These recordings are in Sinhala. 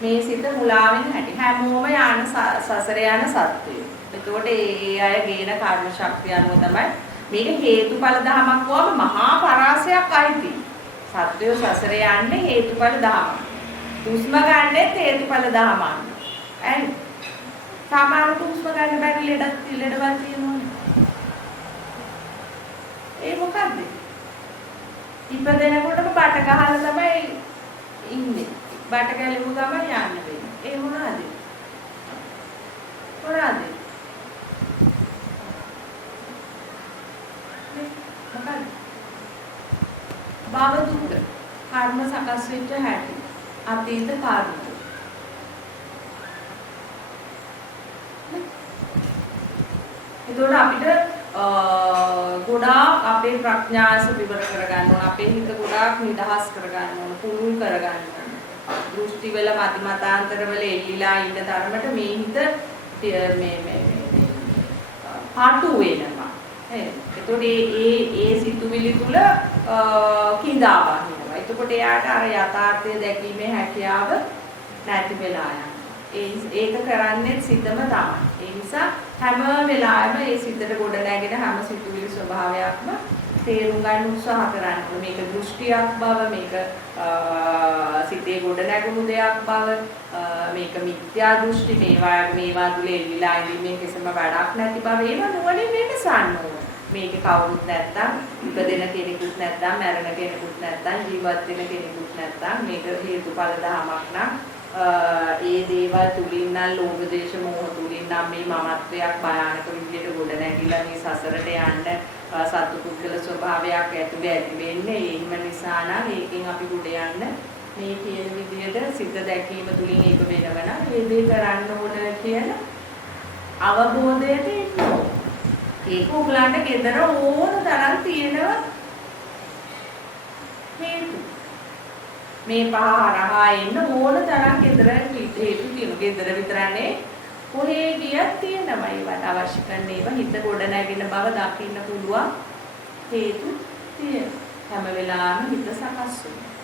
මේ සිත මුලා වෙන හැටි. හැමෝම යන සසර යන සත්‍යය. එතකොට ඒ අය ගේන කර්ම ශක්තිය අනුව තමයි මේක හේතුඵල ධමයක් වුවම මහා පරාසයක් අයිති. සත්‍යය සසර යන්නේ හේතුඵල ධමයක්. හුස්ම ගන්නෙත් හේතුඵල ධමයක්. ඇයි? සාමාන්‍ය හුස්ම ගන්න බැරි ලෙඩවල් තියෙනවනේ. ඒ මොකද්ද? ඉපදෙනකොටම බට ගහලා තමයි ඉන්නේ. බට ගැලුව ගමන් යන්න වෙන්නේ. ඒ මොනවාද? මොනවාද? මොකක්ද? භව දුක. කර්ම සකස් වෙච්ච හැටි. අතීත කර්ම. එතකොට අපිට ගොඩාක් අපේ ප්‍රඥාස විවර කරගන්න ඕන. අපේ හිත ගොඩාක් නිදහස් කරගන්න ඕන. පුරුල් කරගන්න ඕන. දෘෂ්ටි වල මතිමතාන්තර වල එල්ලිලා ඉන්න තරමට මේ හිත මේ පාටු වෙනවා. එතකොට ඒ සිතුවිලි තුල කිඳා වහිනවා. එතකොට එයාට අර යථාර්ථය දැකීමේ හැකියාව නැති වෙලා යනවා. ඒක කරන්නේ සිතම තමයි. ඒ නිසා හැම වෙලාවෙම මේ සිතට ගොඩ නැගෙන හැම සිතුවිලි ස්වභාවයක්ම තේරුම් ගන්න උත්සාහ කරන්න. මේක දෘෂ්ටියක් බව, මේක සිතේ ගොඩ නැගුණු දෙයක් බව, මේක මිත්‍යා දෘෂ්ටි, මේවා තුල එල්ලිලා ඉඳීමේ කිසිම වැඩක් නැති බව ඒවා නුවණින් වෙනසන්න ඕන. මේක කවුරුත් නැත්තම්, ඉපදෙන කෙනෙකුත් නැත්තම්, මැරෙන කෙනෙකුත් නැත්තම්, ජීවත් වෙන කෙනෙකුත් නැත්තම් මේක හේතුඵල ධමයක් නම් ඒ දේවල් තුලින් නම් ලෝභ දේශ මොහ තුලින් නම් මේ මමත්වයක් භයානක විදිහට ගොඩ නැගිලා මේ සසරට යන්න සත්තු පුද්ගල ස්වභාවයක් ඇතුලේ ඇති වෙන්නේ. ඒම නිසා නම් ඒකෙන් අපි ගොඩ යන්න මේ කියන විදිහට සිත දැකීම තුලින් ඒක වෙනවනම් මේ දේ කරන්න ඕන කියන අවබෝධයට එන්න ඕන. ඒක උගලන්ට ගෙදර ඕන තරම් තියෙනවා හේතු. මේ පහ හරහා එන්න ඕන තරම් ගෙදර හේතු තියෙනවා. ගෙදර විතරනේ කොහේ ගියත් තියෙනවා. ඒවට අවශ්‍ය කරන ඒවා හිත ගොඩ නැගෙන බව දකින්න පුළුවන් හේතු තියෙනවා. හැම වෙලාවෙම හිත සකස් වෙනවා.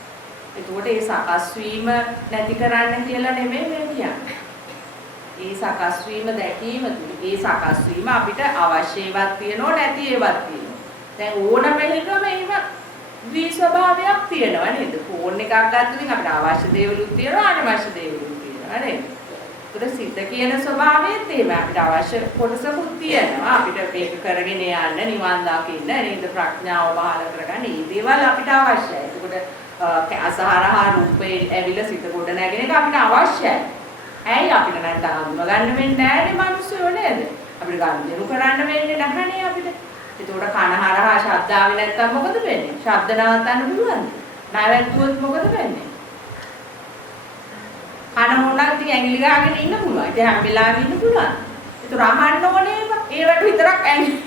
එතකොට ඒ සකස් වීම නැති කරන්න කියලා නෙමෙයි මේ කියන්නේ. ඒ සකස් වීම දැකීම තුල ඒ සකස් වීම අපිට අවශ්‍ය ඒවත් තියෙනවා නැති ඒවත් තියෙනවා. දැන් ඕනම එකම ඒව ද්වි ස්වභාවයක් තියෙනවා නේද? ෆෝන් එකක් ගත්තොත් අපිට අවශ්‍ය දේවලුත් තියෙනවා අනවශ්‍ය දේවලුත් තියෙනවා නේද? ඒතර සිත කියන ස්වභාවයත් එහෙම අපිට අවශ්‍ය කොටසකුත් තියෙනවා. අපිට මේක කරගෙන යන්න නිවන් දකින්න නේද? ප්‍රඥාව පහළ කරගන්න මේ දේවල් අපිට අවශ්‍යයි. ඒකට අසහරහා රූපේ ඇවිල්ලා සිත ගොඩ නැගෙන එක අපිට අවශ්‍යයි. ඇයි අපිට නැත්නම් හඳුනා ගන්න වෙන්නේ නැහැනේ මිනිස්සුયો නේද? අපිට ගනුදෙනු කරන්න වෙන්නේ නැහැනේ අපිට. ඒතකොට කන හරහා ශබ්ද ආවේ නැත්නම් මොකද වෙන්නේ? ශබ්ද නවත්තන්න පුළුවන්ද? නැවැත්තුවොත් මොකද වෙන්නේ? කන මොනක් ඉතින් ඇඟිලි ගහගෙන ඉන්න පුළුවන්. ඉතින් හැම වෙලාවෙම ඉන්න පුළුවන්. ඒතර අහන්න ඕනේ ඒවට විතරක් ඇඟිලි.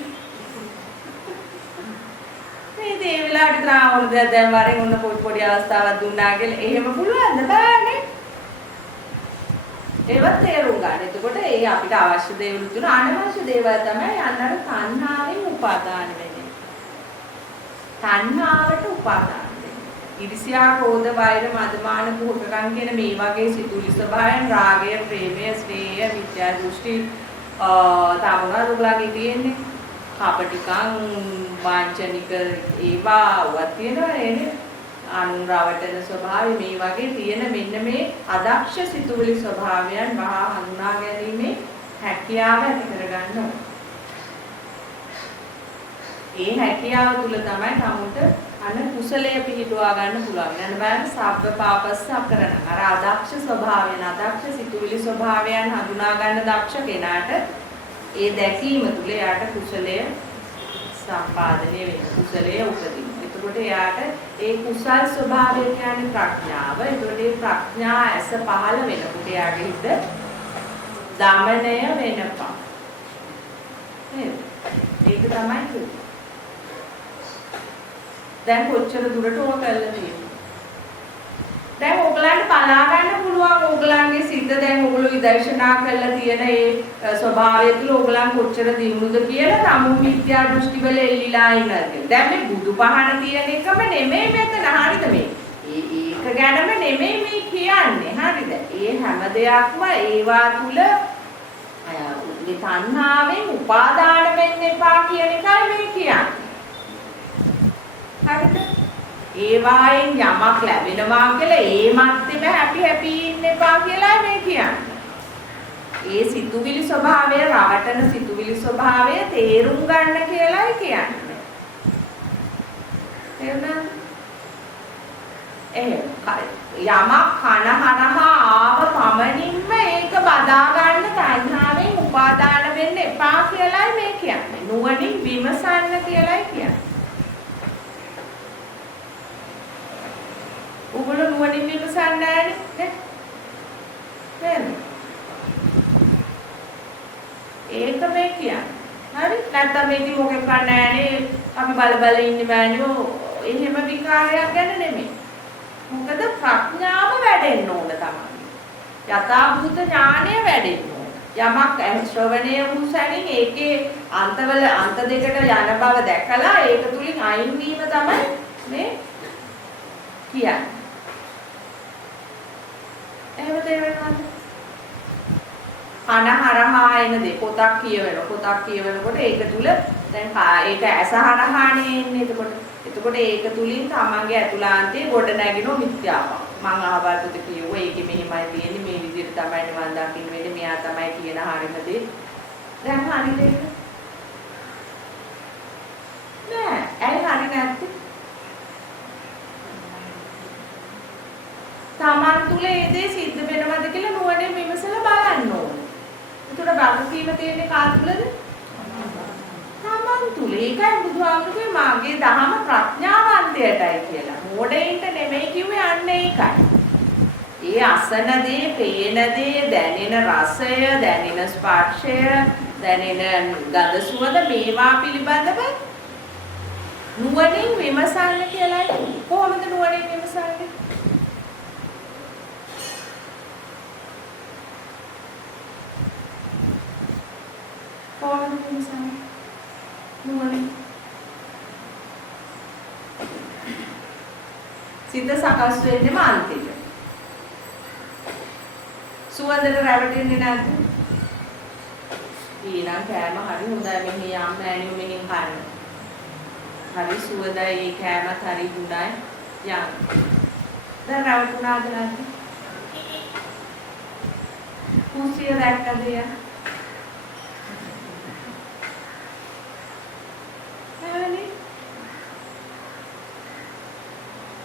මේ දේ වෙලාවට ත්‍රාවුන දැන් වරෙන් උන්න පොඩි අවස්ථාවක් දුන්නා කියලා එහෙම පුළුවන්ද? බෑනේ. ඒවත් තේරුම් ගන්න. එතකොට ඒ අපිට අවශ්‍ය දේවල් තුන අනවශ්‍ය දේවල් තමයි අන්නර තණ්හාවෙන් උපාදාන වෙන්නේ. තණ්හාවට උපාදාන වෙන්නේ. ඊර්ෂ්‍යා, ක්‍රෝධ, වෛර, මදමාන, කුහකකම් කියන මේ වගේ සිතුවිලි ස්වභාවයන් රාගය, ප්‍රේමය, ස්නේහය, මිත්‍යා දෘෂ්ටි තාවුණා දුගලාගේ තියෙන්නේ. කපටිකම්, වාංචනික ඒවා වත් තියෙනවා නේද? අනුරවටන ස්වභාවය මේ වගේ තියෙන මෙන්න මේ අදක්ෂ සිතුවිලි ස්වභාවයන් වහා හඳුනා ගැනීමේ හැකියාව ඇති කරගන්න ඕනේ. ඒ හැකියාව තුල තමයි තමුන්ට අන කුසලයේ පිහිටුවා ගන්න පුළුවන්. නේද බලන්න සබ්බ පාපස්ස අපකරණ. අර අදක්ෂ ස්වභාවයන් අදක්ෂ සිතුවිලි ස්වභාවයන් හඳුනා ගන්න දක්ෂ කෙනාට ඒ දැකීම තුල යාට කුසලය සම්පාදනය වෙන කුසලයේ උපදින. එතකොට එයාට ඒ කුසල් ස්වභාවය කියන්නේ ප්‍රඥාව. එතකොට ඒ ප්‍රඥා ඇස පහළ වෙනකොට එයාගේ හිත දමනය වෙනපා. නේද? ඒක තමයි කියන්නේ. දැන් කොච්චර දුරට ඕක කරලා තියෙන්නේ. දැන් ඕගලන්ට බලා ගන්න පුළුවන් ඕගලන්ගේ සිත දැන් ඕගොල්ලෝ විදර්ශනා කරලා තියෙන ඒ ස්වභාවය තුළ ඕගලන් කොච්චර දිනුනද කියලා නමු මිත්‍යා දෘෂ්ටි වල එල්ලිලා ඉන්නද කියලා. දැන් මේ බුදුපහන තියෙන එකම නෙමෙයි මෙතන හරිද මේ? ඒක ගැනම නෙමෙයි මේ කියන්නේ හරිද? ඒ දෙයක්ම ඒවා තුල මේ තණ්හාවෙන් උපාදාන වෙන්න එපා කියන එකයි මේ කියන්නේ. හරිද? ඒවායින් යමක් ලැබෙනවා කියලා ඒ මැත්තේම හැපි ඉන්න එපා කියලායි මේ කියන්නේ. ඒ සිතුවිලි ස්වභාවය රවටන සිතුවිලි ස්වභාවය තේරුම් ගන්න කියලායි කියන්නේ. එහෙනම් යමක් කන හරහා ආව පමණින්ම ඒක බදා ගන්න තණ්හාවෙන් උපාදාන වෙන්න එපා කියලායි මේ කියන්නේ. නුවණින් විමසන්න කියලායි කියන්නේ. උගල නුවණින් විමසන්නේ නැහැ නේ? ඒක මේ කියන්නේ. හරි? නැත්නම් මේ ඉතින් මොකෙක් කරන්නේ නැහනේ. අපි බල ඉන්නේ බෑනේ. එහෙම විකාරයක් ගැන නෙමෙයි. මොකද ප්‍රඥාව වැඩෙන්න ඕන තමයි. යථාභූත ඥානය වැඩෙන්න ඕන. යමක් ශ්‍රවණය වූ සැනින් ඒකේ අන්ත දෙකට යන බව දැකලා ඒක තුලින් අයින් වීම තමයි මේ කියන්නේ. එහෙම තේරෙනවද? අනහරහා එන දේ පොතක් කියවනකොට ඒක තුල දැන් ඒක ඇස හරහානේ එන්නේ. එතකොට ඒක තුලින් තමන්ගේ ඇතුළාන්තයේ ගොඩ නැගිනෝ මිත්‍යාවක්. මං ආවර්තද කියුවා ඒකෙ මෙහෙමයි තියෙන්නේ මේ විදිහට තමයි නිවන් දකින්න වෙන්නේ මෙයා තමයි කියන හරිම දේ. දැන් හරිද ඒක? නෑ ඇයි හරි නැත්තේ? තමන් තුල ඒ දේ සිද්ධ වෙනවද කියලා නුවණින් විමසලා බලන්න ඕනේ. එතකොට වගකීම තියෙන්නේ කා තුලද? තමන් තුල. ඒකයි බුදුහාමුදුරුවෝ මාගේ දහම ප්‍රඥාවන්තයටයි කියලා. මෝඩයින්ට නෙමෙයි කිව්වේ අන්න ඒකයි. ඒ අසන දේ, පේන දේ, දැනෙන රසය, දැනෙන ස්පර්ශය, දැනෙන ගඳ සුවඳ මේවා පිළිබඳව නුවණින් විමසන්න කියලායි. කොහොමද නුවණින් විමසන්නේ? කොහොමද විමසන්නේ? නුවණින් සිත සකස් වෙන්නේම අන්තිමට. සුවඳට රැවටෙන්නේ නැද්ද? ඊළඟ කෑම හරි හොඳයි මෙහි යම් නෑනියු මෙහින් කන්න. හරි සුවඳයි ඒ කෑමත් හරි හොඳයි යම්. දැන් රැවටුණාද නැද්ද? කුසිය දැක්කද යා?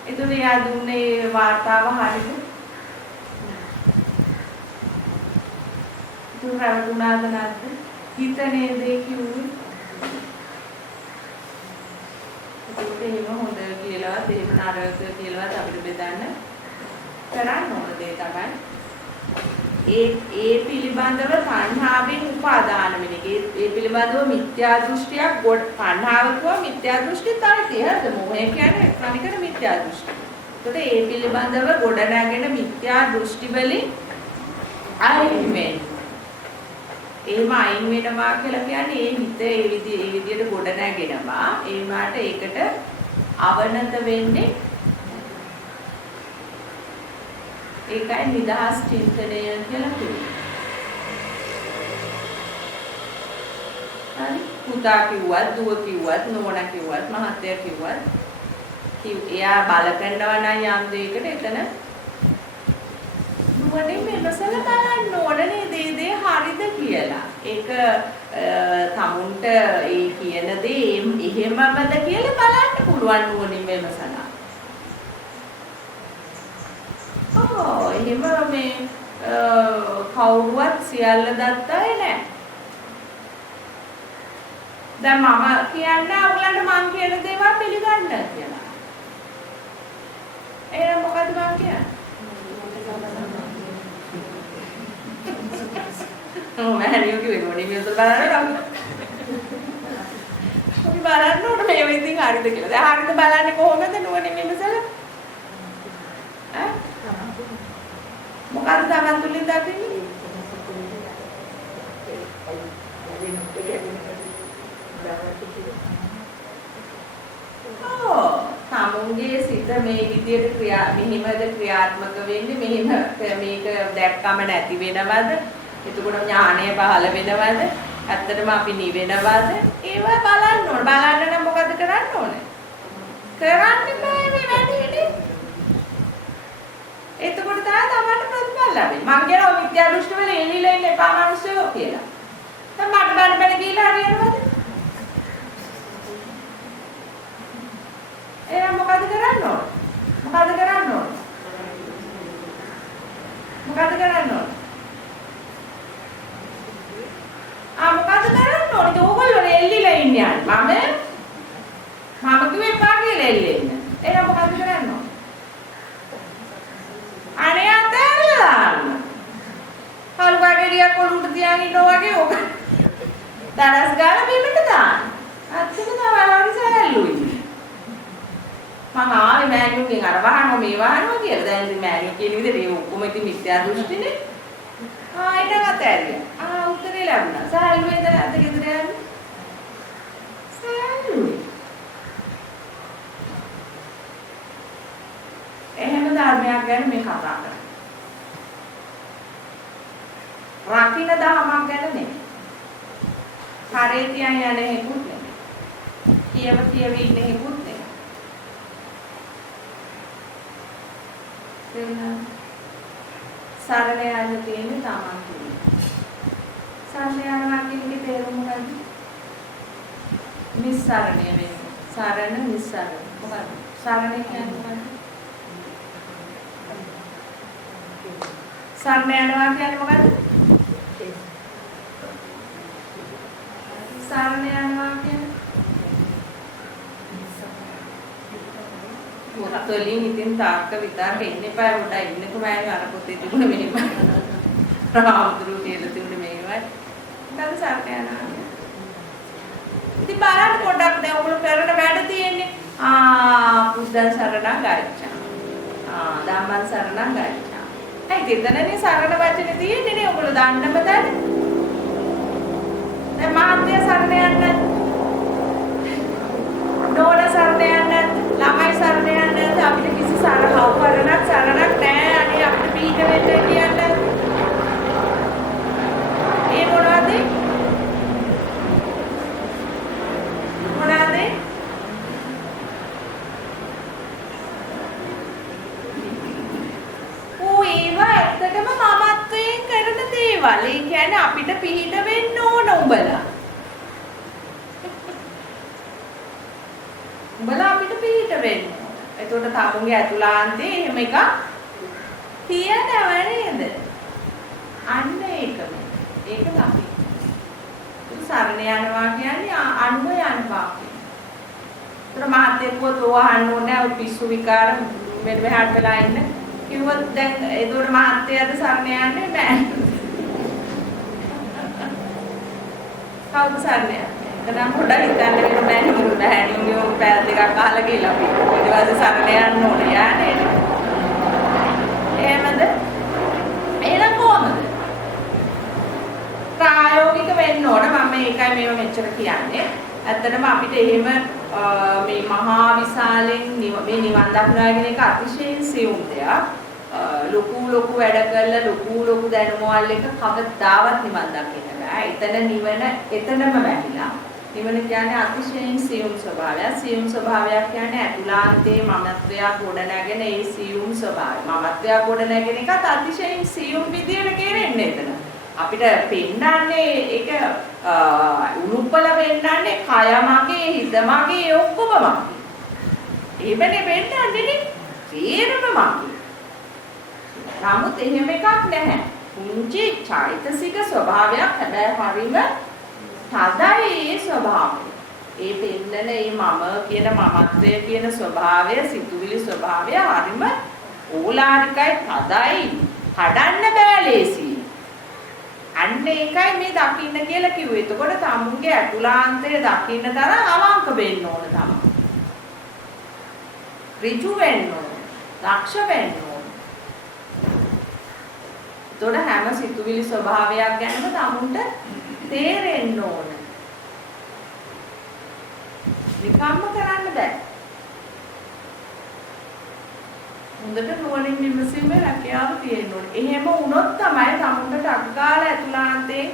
එතකොට යා දුන්නේ වාර්තාව හරිද? දුරවුණාද නැද්ද? හිතනේ දේ කිව්වේ. ඒකට එහෙම හොඳ කියලාවත් එහෙම නරක කියලාවත් අපිට බෙදන්න කරන්න ඕන දේ තමයි. ඒ පිළිබඳව තණ්හාවෙන් උපාදාන වෙන එක. ඒ පිළිබඳව මිත්‍යා දෘෂ්ටියක් තණ්හාවකව මිත්‍යා දෘෂ්ටි තරටි හරිද? මොහේ කියන්නේ ක්‍රමිකන මිත්‍යා දෘෂ්ටි. ඒකට ඒ පිළිබඳව ගොඩනැගෙන මිත්‍යා දෘෂ්ටි වලින් අයින් වෙන්න. එහෙම අයින් වෙනවා කියලා කියන්නේ ඒ හිත ඒ විදිහට ගොඩනැගෙනවා. ඒ මාට ඒකට අවනත වෙන්නේ ඒකයි නිදහස් චින්තනය කියලා කියන්නේ. හරි පුතා කිව්වත් දුව කිව්වත් නෝනා කිව්වත් මහත්තයා කිව්වත් එයා බල කරනවා නම් යම් දෙයකට එතන නුවණින් විමසලා බලන්න ඕනේ දේ හරිද කියලා. ඒක තමුන්ට ඒ කියන දේ එහෙමමද කියලා බලන්න පුළුවන් නුවණින් විමසලා. එහෙම මේ කවුරුවත් සියල්ල දත්තයි නෑ. දැන් මම කියන්නේ ඔයගලන්ට මං කියන දේවල් පිළිගන්න කියලා. එහෙනම් මොකද මං කියන්නේ? මෑනියෝ කිව්වේ මොනේ මේක බලන්න. අපි බලන්න ඕනේ මේ විදිහින් හරිද කියලා. දැන් හරිද බලන්නේ කොහොමද නුවණින් විමසලා? මොකක්ද තමන් තුලින් දකින්නේ? තමුන්ගේ සිත මේ විදියට මෙහිමද ක්‍රියාත්මක වෙන්නේ මෙහිම මේක දැක්කම නැති වෙනවද එතකොට ඥානය පහළ වෙනවද ඇත්තටම අපි නිවෙනවද ඒවා බලන්න ඕන බලන්න නම් මොකද කරන්න ඕනේ කරන්නේ බෑ මේ වැඩේනේ එතකොට තමයි ප්‍රතිඵල ලැබෙන්නේ මං කියනවා විද්‍යා දෘෂ්ටි වල එළිලා ඉන්න එපා මිනිස්සුયો කියලා දැන් මට බඩ ගිහලා හරියනවද එහෙනම් මොකද කරන්න ඕන? මොකද කරන්න ඕන? මොකද කරන්න ඕන? මොකද කරන්න ඕන? ඕගොල්ලෝ එල්ලිලා ඉන්නේ යන්නේ. මම කිව්වේ පාගියලා එල්ලෙන්න. එහෙනම් මොකද කරන්න ඕන? අනේ අතල්ලා. කල්වාගේරියක් ඔලුට තියාගෙන ඉන්නවා වගේ ඕක. දඩස් ගාලා බිමට දාන්න. අත්තික තමයි හරිසැලුයි. මම ආවේ මෑණියුගෙන් අර වහනවා මේ වහනවා කියලා. දැන් ඉතින් මෑණියු කියන විදිහට ඒ ඔක්කොම ඉතින් මිත්‍යා දෘෂ්ටිනේ. ඊටකට ඇරියා. උත්තරේ ලැබුණා. සාල්ු වේද නැද්ද ගෙදර යන්නේ? සාල්ුයි. එහෙම ධර්මයක් ගැන මේ කතා කරන්නේ. රකින්න දහමක් ගැන නෙමෙයි. හරේ තියන් යන්නේ හේකුත් නෙමෙයි. කියව ඉන්නේ හේකුත් නෙමෙයි. සරණ යන්න තියෙන්නේ තමන් තුළ. සරණ යනවා කියන්නේ තේරුම මොකද්ද? නිස්සරණය වෙන්නේ. සරණ නිස්සරණ. මොකද්ද? සරණ කියන්නේ මොකද්ද? සරණ යනවා කියන්නේ මොකද්ද? සරණ යනවා කියන්නේ මොකක්දලින් ඉතින් තාක්ක විතර ඉන්න එපා උඩ ඉන්නකම මෑණි අර පොතේ තිබුණ මෙහෙම රාමුදුරු කියලා තිබුණ මේවයි මොකද සරණ යනවා ඉතින් බලන්න පොඩ්ඩක් දැන් ඔයගොල්ලෝ කරන වැඩ තියෙන්නේ බුද්ධං සරණං ගච්ඡාමි ධම්මං සරණං ගච්ඡාමි ඒ දෙතනනේ සරණ වචනේ තියෙන්නේ නේ ඔයගොල්ලෝ දන්නම දැන් මහත්ය සරණ යන්න නෝන සරණ යන්න ළමයි සරණ යන්න අපිට කිසි සරණක් නැහැ අනේ අපිට පීඩ වෙන්න කියන්නේ ඒ මොනවද ඒවා ඇත්තටම මමත්වයෙන් කරන දේවල් ඒ කියන්නේ අපිට පිහිට වෙන්න ඕන උඹලා අපිට පිට වෙන්න. එතකොට තමුන්ගේ ඇතුළාන්තේ එහෙම එකක් තියනව නේද? අන්න ඒකම. ඒක තමයි. සරණ යනවා කියන්නේ අනුව යනවා කියන්නේ. ඒතර මහත්යෙකුව තෝහන්න ඕනේ පිස්සු විකාර මෙන්න මෙහාට වෙලා ඉන්න. කිව්වොත් දැන් ඒතකොට මහත්යද සරණ යන්නේ නැහැ. කවුද සරණ යන්නේ? එතනම් පොඩ්ඩක් හිතන්න වෙන මෑණියෝ පැය දෙකක් අහලා ගිහලා අපි ඊට පස්සේ සරණ යන්න ඕනේ යන්නේ එහෙමද එහෙනම් කොහමද ප්‍රායෝගික වෙන්න ඕන මම මේකයි මේව මෙච්චර කියන්නේ ඇත්තටම අපිට එහෙම මේ මහා විශාලෙන් මේ නිවන් දක්නා කියන එක අතිශයින් සියුම් දෙයක් ලොකු වැඩ කරලා ලොකු දැනුමවල් එක කවදාවත් නිවන් දකින්න බෑ එතන නිවන එතනම වැහිලා නිවන කියන්නේ අතිශයින් සියුම් ස්වභාවයක්. සියුම් ස්වභාවයක් කියන්නේ ඇතුළාන්තයේ මමත්වයක් ගොඩනැගෙන ඒ සියුම් ස්වභාවය. මමත්වයක් ගොඩනැගෙන එකත් අතිශයින් සියුම් විදියට කෙරෙන්නේ එතන. අපිට පෙන්නන්නේ ඒක උණුප්පල පෙන්නන්නේ කය මගේ හිත මගේ ඔක්කොම මගේ. එහෙමනේ පෙන්නන්නේ නේ. තේරෙම මගේ. නමුත් එහෙම එකක් නැහැ. කුංචි චෛතසික ස්වභාවයක් හැබැයි හරිම තදයි ස්වභාවය. ඒ පෙන්නන ඒ මම කියන මමත්වය කියන ස්වභාවය සිතුවිලි ස්වභාවය හරිම ඕලාරිකයි තදයි. හඩන්න බෑ ලේසි. අන්න ඒකයි මේ දකින්න කියලා කිව්වේ. එතකොට තමුන්ගේ ඇතුළාන්තය දකින්න තරම් අවංක වෙන්න ඕන තමයි. ඍජු වෙන්න ඕන. දක්ෂ වෙන්න ඕන. එතකොට හැම සිතුවිලි ස්වභාවයක් ගැනම තමුන්ට තේරෙන්න ඕන. නිකම්ම කරන්න බෑ. හොඳට නුවණින් විමසීමේ හැකියාව තියෙන්න ඕනේ. එහෙම වුණොත් තමයි තමුන්ට ටක්කාල ඇතුළාන්තේ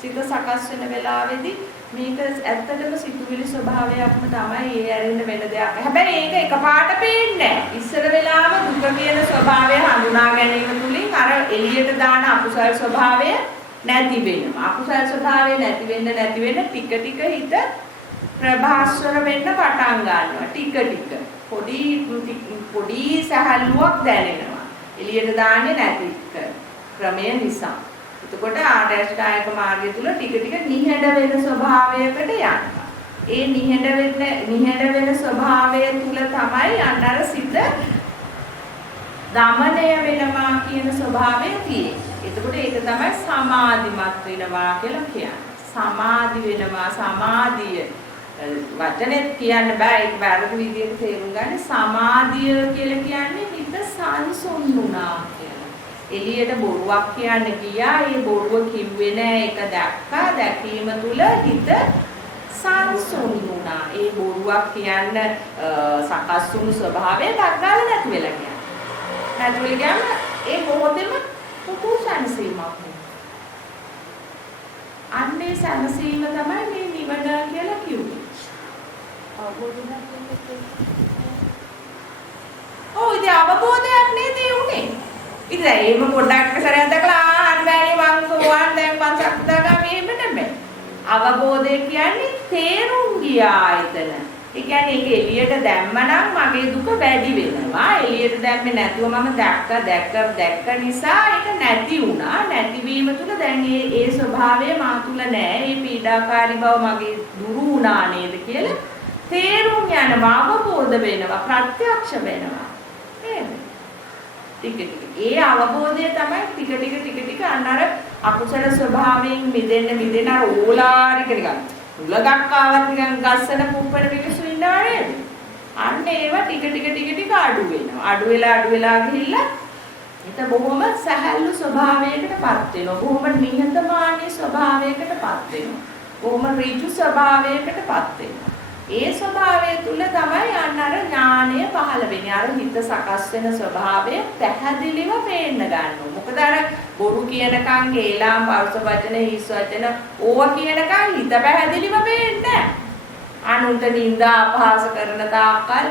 සිත සකස් වෙන වෙලාවේදී මේක ඇත්තටම සිතුවිලි ස්වභාවයක්ම තමයි ඒ ඇරෙන්න වෙන දෙයක්. හැබැයි ඒක එකපාරට පේන්නේ නැහැ. ඉස්සර වෙලාව දුක කියන ස්වභාවය හඳුනා ගැනීම තුලින් අර එළියට දාන අකුසල් ස්වභාවය නැති වෙනවා. අකුසල් ස්වභාවය නැති වෙන්න ටික ටික හිත ප්‍රභාස්වර වෙන්න පටන් ගන්නවා. ටික පොඩි සහල්ුවක් දැනෙනවා. එළියට දාන්නේ නැති ක්‍රමය නිසා. එතකොට ආර්යශ්‍රායක මාර්ගය තුල ටික නිහඬ වෙන ස්වභාවයකට යනවා. ඒ නිහඬ වෙන ස්වභාවය තුල තමයි අnder සිත දමනය වෙනවා කියන ස්වභාවය තියෙන්නේ. එතකොට ඒක තමයි සමාධිමත් වෙනවා කියලා කියන්නේ. සමාධි වෙනවා සමාධිය වචනෙත් කියන්න බෑ ඒක වැරදි විදිහට තේරුම් ගන්න. සමාධිය කියලා කියන්නේ හිත සංසුන් වුණා කියලා. එළියට බොරුවක් කියන්න ගියා ඒ බොරුව කිව්වේ නෑ ඒක දැක්කා දැකීම තුල හිත සංසුන් වුණා. ඒ බොරුවක් කියන්න සකස් වුණු ස්වභාවය දක්ගාල නැති වෙලා ගියා. නැති වෙලා ගියාම ඒ මොහොතේම පුදුසන්සීමක්. අන්නේ සැනසීම තමයි මේ නිවන කියලා කිව්වේ. ඉතින් අවබෝධයක් නේද උනේ. ඉතින් එහෙම පොඩ්ඩක් සරයක් දැකලා අන්වැණි මං සෝවන් දැන් මං සක්දාගාමී එහෙම නෙමෙයි. අවබෝධය කියන්නේ තේරුම් ගියා එතන. ඒ කියන්නේ ඒක එළියට දැම්මනම් මගේ දුක වැඩි වෙනවා. එළියට දැම්මේ නැතුව මම දැක්ක නිසා ඒක නැති වුණා. නැතිවීම තුළ දැන් ඒ ස්වභාවය මා තුළ නැහැ. මේ පීඩාකාරී බව මගේ දුරු වුණා නේද කියලා තේරුම් යනවා, අවබෝධ වෙනවා, ප්‍රත්‍යක්ෂ වෙනවා. නේද? ටික ඒ අවබෝධය තමයි ටික ටික අන්නර අකුසල ස්වභාවයෙන් මිදෙන්න අර ඕලාරික නිකන් උලගක් ආවත් නිකන් ගස්සන පුප්පන මිනිස්සු ඉන්නවා නේද? අන්න ඒවා ටික ටික අඩු වෙනවා. අඩු වෙලා ගිහිල්ලා හිත බොහොම සැහැල්ලු ස්වභාවයකටපත් වෙනවා. බොහොම නිහතමානී ස්වභාවයකටපත් වෙනවා. බොහොම ඍජු ස්වභාවයකටපත් වෙනවා. ඒ ස්වභාවය තුල තමයි අන්නර ඥානය පහළ වෙන්නේ. අර හිත සකස් වෙන ස්වභාවය පැහැදිලිව පේන්න ගන්නවා. මොකද අර බොරු කියනකම් ගේලාම් පරුස වචන හිස් වචන ඕවා කියනකම් හිත පැහැදිලිව පේන්නේ නැහැ. අනුන්ට නිඳා අපහාස කරන තාක්කල්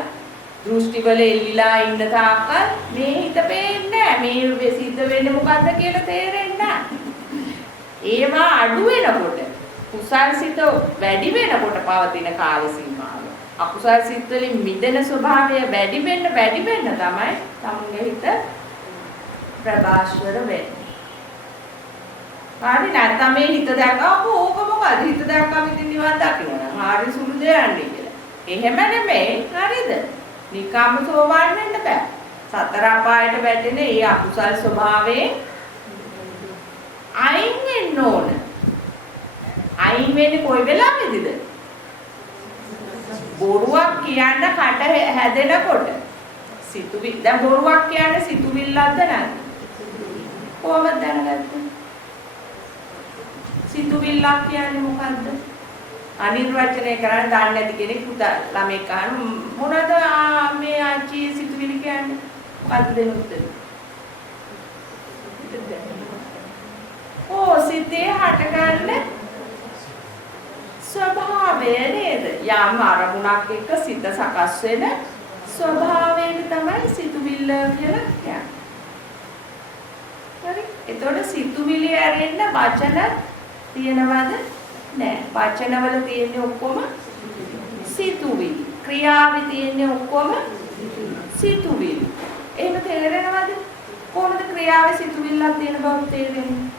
දෘෂ්ටිවල එල්ලිලා ඉන්න තාක්කල් මේ හිත පේන්නේ නැහැ. මේ සිද්ධ වෙන්නේ මොකද්ද කියලා තේරෙන්නේ නැහැ. ඒවා අඩු වෙනකොට කුසල් සිත වැඩි වෙනකොට පවතින කාල සීමාව. අකුසල් සිත් වලින් මිදෙන ස්වභාවය වැඩි වෙන්න තමයි තමුන්ගේ හිත ප්‍රභාස්වර වෙන්නේ. හරි නැත්නම් මේ හිත දැක්කම ඕක මොකද? හිත දැක්කම ඉතින් නිවන් දකින්න හරි සුළු දෙයක් කියලා. එහෙම නෙමෙයි. හරිද? නිකම්ම සෝවාන් වෙන්න බෑ. සතර අපායට වැටෙන ඒ අකුසල් ස්වභාවයෙන් අයින් වෙන්න ඕන. අයින් වෙන්නේ කොයි වෙලාවෙදිද? බොරුවක් කියන්න කට හැදෙනකොට. දැන් බොරුවක් කියන්නේ සිතුවිල්ලක්ද නැද්ද? කොහොමද දැනගත්තේ? සිතුවිල්ලක් කියන්නේ මොකද්ද? අනිර්වචනය කරන්න දන්නේ නැති කෙනෙක් පුතා ළමෙක් අහන මොනවද මේ ආච්චි සිතුවිලි කියන්නේ? මොකද්ද දෙන උත්තරේ? සිතේ හටගන්න ස්වභාවය නේද? යම් අරමුණක් එක්ක සිත සකස් වෙන ස්වභාවයෙන් තමයි සිතුවිල්ල කියලා කියන්නේ. හරි? එතකොට සිතුවිලි ඇරෙන්න වචන තියෙනවද? නෑ. වචනවල තියෙන්නේ ඔක්කොම සිතුවිලි. ක්‍රියාවේ තියෙන්නේ ඔක්කොම සිතුවිලි. එහෙම තේරෙනවද? කොහොමද ක්‍රියාවේ සිතුවිල්ලක් තියෙන බව තේරෙන්නේ?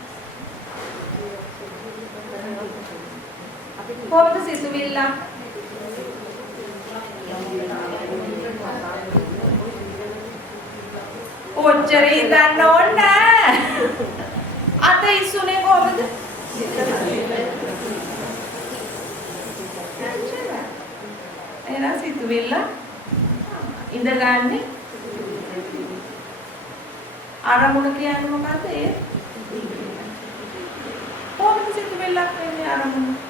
කොහොමද සිතුවිල්ල? ඔච්චර ඉඳන්න ඕන නෑ. අත ඉස්සුනේ කොහොමද? එහෙනම් සිතුවිල්ල ඉඳගන්නේ අරමුණ කියන්නේ මොකද්ද? ඒ කොහොමද සිතුවිල්ලක් වෙන්නේ අරමුණ?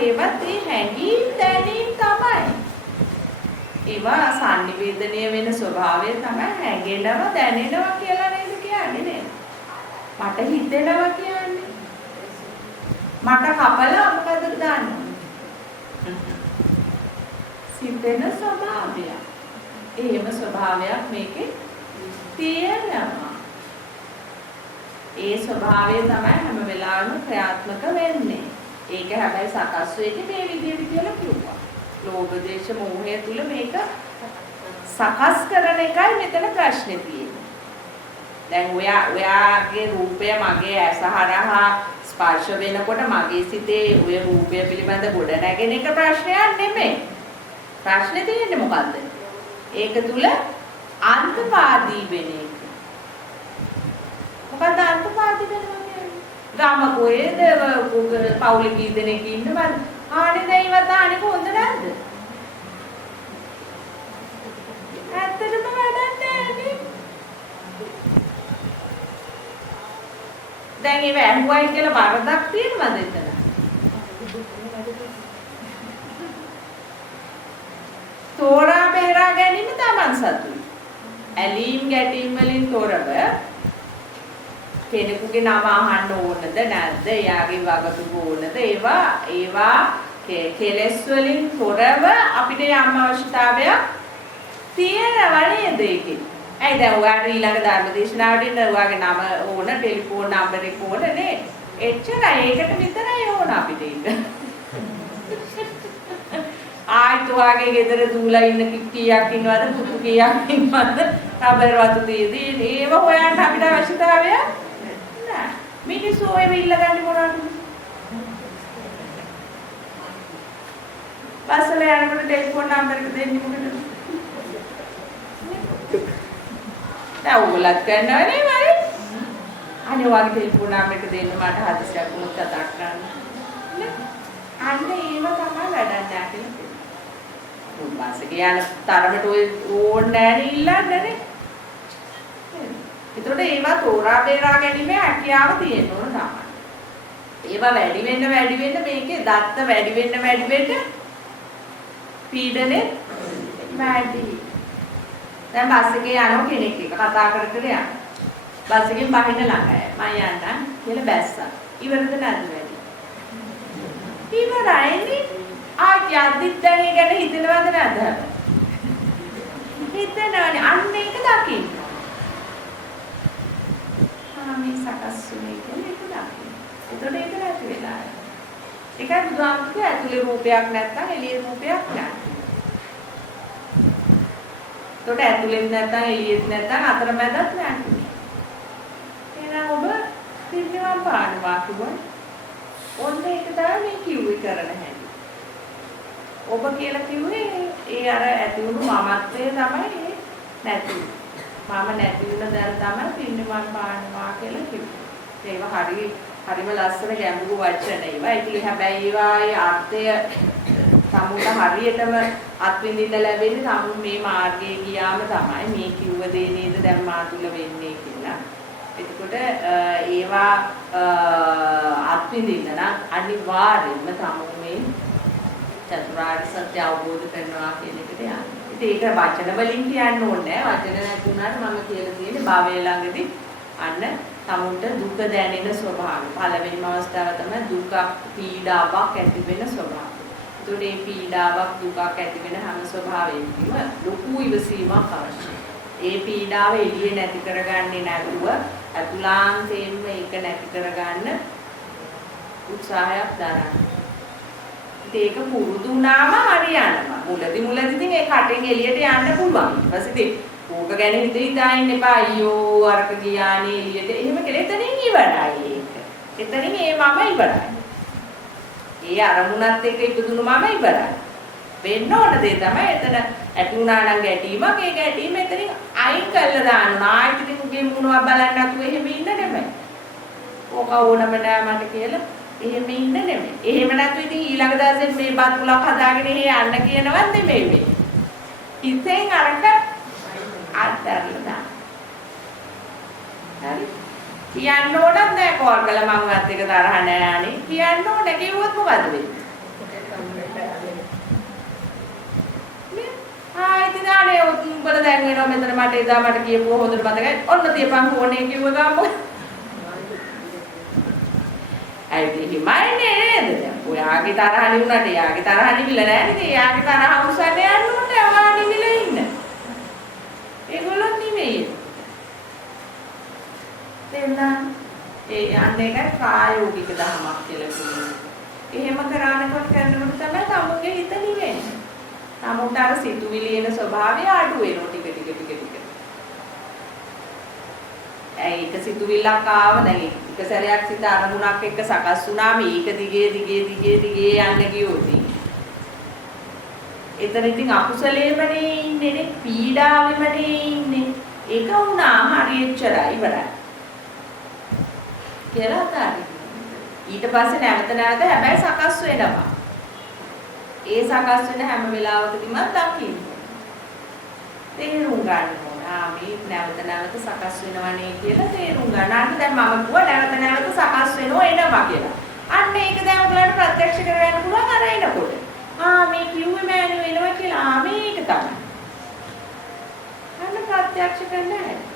ඒවත් ඒවා සංනිවේදනය වෙන ස්වභාවය තමයි හැඟෙනවා දැනෙනවා කියලා නේද කියන්නේ නේද? මට හිතෙනවා කියන්නේ. මට කපලා මොකද දාන්නේ? සිතෙන ස්වභාවය. එහෙම ස්වභාවයක් මේකේ තියෙනවා. ඒ ස්වභාවය තමයි හැම වෙලාවෙම ක්‍රියාත්මක වෙන්නේ. ඒක හැබැයි සකස් වෙන්නේ මේ විදිහට කියලා කිව්වා. ලෝභ දේශ මොහය තුල මේක සකස් කරන එකයි මෙතන ප්‍රශ්නේ තියෙන්නේ. දැන් ඔයාගේ රූපය මගේ ඇස හරහා ස්පර්ශ වෙනකොට මගේ සිතේ ඔය රූපය පිළිබඳ ගොඩ නැගෙන එක ප්‍රශ්නයක් නෙමෙයි. ප්‍රශ්නේ තියෙන්නේ මොකද්ද? ඒක තුල අන්තවාදී වෙන එක. මොකද අන්තවාදී වෙනවා කියන්නේ? ගම කොහෙද පවුලේ කී දෙනෙක් ඉන්නවද? ආනේ දැන් ඉවත් ආනේ කොහොමද නැද්ද? ඇත්තටම වැඩක් නැහැ. දැන් ඒව ඇහුවයි කියලා වරදක් තියෙනවද එතන? තෝරා බේරා ගැනීම තමන් සතුයි. ඇලීම් ගැටීම් වලින් තොරව කෙනෙකුගේ නම අහන්න ඕනද නැද්ද? එයාගේ වගතුග ඕනද? ඒවා කෙලෙස් වලින් තොරව අපිට යම් අවශ්‍යතාවයක් තියෙනවා නේද ඒකේ? ඇයි දැන් ඔයාට ඊළඟ ධර්ම දේශනාවට ඉන්න ඔයාගේ නම ඕන, ටෙලිෆෝන් නම්බර් එක ඕන නේ? එච්චරයි. ඒකට විතරයි ඕන අපිට ඉන්න. ආයිත් ඔයාගේ ගෙදර දූලා ඉන්න කීයක් ඉන්නවද? පුතු කීයක් ඉන්නවද? රබර් වතු තියදී ඒව හොයන්න අපිට අවශ්‍යතාවය නැහැ. මිනිස්සු ඒව ඉල්ලගන්නේ මොනවද? බස්සල යනකොට ටෙලිෆෝන් නම්බර් එක දෙන්නේ මොකටද? දැන් ඔයගොල්ලත් කරනවනේ මරේ. අනේ ඔයාගේ ටෙලිෆෝන් නම්බර් එක දෙන්න මට හදිසියක් වුණොත් කතා කරන්න. අන්න ඒව තමයි වැඩක් නැහැ කියලා. උන්වහන්සේ කියන තරමට ඕනේ නැහැ ඉල්ලන්නේ. ඒතකොට ඒවා තෝරා බේරා ගැනීම හැකියාව තියෙන්න ඕන තමයි. ඒවා වැඩි වෙන්න මේකේ දත්ත වැඩි වෙන්න පීඩනේ වැඩි. දැන් බස් එකේ යනවා කෙනෙක් එක කතා කර යනවා. බස් එකෙන් බහින්න ළඟයි. මම යන්නම් කියලා බැස්සා. ඉවරද නැද්ද වැඩි? ඉවරයිනේ. යද්දිත් දැන් ඒ ගැන හිතනවද නැද්ද? හිතනවනේ. අන්න ඒක දකින්න. මේ සකස් වුනේ කියලා ඒක දකින්න. එතකොට ඒක නැති වෙලා. ඒකයි බුදුහාමුදුරුවෝ ඇතුලේ රූපයක් නැත්නම් එළියේ රූපයක් නැහැ. එතකොට ඇතුලෙත් නැත්නම් එළියෙත් නැත්නම් අතරමැදත් නැහැ. එහෙනම් ඔබ පිළිවන් පානවා කිව්වොත් ඔන්න ඒක තමයි මේ කිව්වේ කරන හැටි. ඔබ කියලා කිව්වේ ඒ අර ඇති වුණු මමත්වයේ තමයි නැති. මම නැති වෙන දැන් තමයි පින්නිවන් පානවා කියලා කිව්වේ. ඒව හරිම ලස්සන ගැඹුරු වචන ඒවා. ඒක හැබැයි ඒවායේ අර්ථය සමුට හරියටම අත්විඳින්න ලැබෙන්නේ සමු මේ මාර්ගයේ ගියාම තමයි මේ කිව්ව දේ නේද දැන් මා තුල වෙන්නේ කියලා. එතකොට ඒවා අත්විඳින්න නම් අනිවාර්යයෙන්ම සමු මේ චතුරාර්ය සත්‍ය අවබෝධ කරනවා කියන එකට යන්න. ඉතින් ඒක වචන වලින් කියන්න ඕනේ නැහැ. වචන නැති වුණාට මම කියලා තියෙන්නේ භවය ළඟදී අන්න සමුන්ට දුක දැනෙන ස්වභාවය. පළවෙනිම අවස්ථාව තමයි දුක පීඩාවක් ඇති වෙන ස්වභාවය. ඒතකොට මේ පීඩාවක් දුකක් ඇති වෙන හැම ස්වභාවයකම ලොකු ඉවසීමක් අවශ්‍යයි. ඒ පීඩාව එළියේ නැති කරගන්නේ නැතුව අතුලාන්තයෙන්ම ඒක නැති කරගන්න උත්සාහයක් දරන්න. ඒක පුරුදු වුණාම හරියනවා. මුලදී ඉතින් ඒ කටෙන් එළියට යන්න පුළුවන්. ඊපස්සේ ඉතින් ඕක ගැන හිතා ඉන්න එපා. අයියෝ අරක ගියානේ එළියට. එහෙම කියලා එතනින් ඉවරයි ඒක. එතනින් ඒ මම ඉවරයි. ඒ අරමුණත් එක්ක ඉපදුණු මම ඉවරයි. වෙන්න ඕන දේ තමයි එතන ඇති වුණා නම් ගැටීමක්. ඒ ගැටීම එතනින් අයින් කරලා දානවා. ආයෙත් ඉතින් උගේ මොනවා බලන්න නැතුව එහෙම ඉන්න නෙමෙයි. ඕක ඕනම නෑ මට කියලා එහෙම ඉන්න නෙමෙයි. එහෙම නැතු ඉතින් ඊළඟ දවසේ මේ බත් මුලක් හදාගෙන එහෙ යන්න කියනවත් නෙමෙයි මේ. ඉතින් අරක අත්හැරලා දාන්න. හරි. කියන්න ඕනත් නෑ කෝල් කළා මම වත් එක තරහ නෑ අනේ. කියන්න ඕනේ කිව්වොත් මොකද වෙන්නේ? ඉතින් ආනේ උඹලා දැන් එනවා මෙතන මට එදා මට කියපුව හොඳට මතකයි. ඔන්න තියපන් ෆෝන් එකේ කිව්ව ගාම. ඇයි හිමයිනේ ඔයාගේ තරහ නිවුණාට එයාගේ තරහ නිවිලා නැහැ නේද? එයාගේ තරහ උස්සන්න යන්න ඕනේ ඔයා නිවිලා ඉන්න. ඒගොල්ලෝ නිවෙයි. දෙන්න ඒ යන්නේ එකයි ප්‍රායෝගික ධර්මයක් කියලා කියන්නේ. එහෙම කරනකොට තමයි තමුන්ගේ හිත නිවෙන්නේ. තමුන්ට අර සිතුවිලි එන ස්වභාවය අඩු වෙනවා ටික. ඒක සිතුවිල්ලක් ආව දැන් එක සැරයක් සිත අරමුණක් එක්ක සකස් වුණාම ඒක දිගේ යන්න ගියොත් එතන ඉතින් අකුසලයේමනේ ඉන්නේ පීඩාවෙමනේ ඉන්නේ. ඒක වුණාම හරියටයි ඉවරයි. කියලා තමයි. ඊට පස්සේ නැවත හැබැයි සකස් වෙනවා. ඒ සකස් වෙන හැම වෙලාවකදීම දකින්න. තේරුම් ගන්න ඕන. මේ නැවත සකස් වෙනවනේ කියලා තේරුම් ගන්න. අන්න දැන් මම කිව්වා නැවත සකස් වෙනව එනවා කියලා. අන්න ඒක දැන් ඔයගලන්ට ප්‍රත්‍යක්ෂ කරගන්න පුළුවන් අර එනකොට. මේ කිව්වේ මෑණියෝ එනවා කියලා. මේක තමයි. අන්න ප්‍රත්‍යක්ෂ කරන්න හැටි.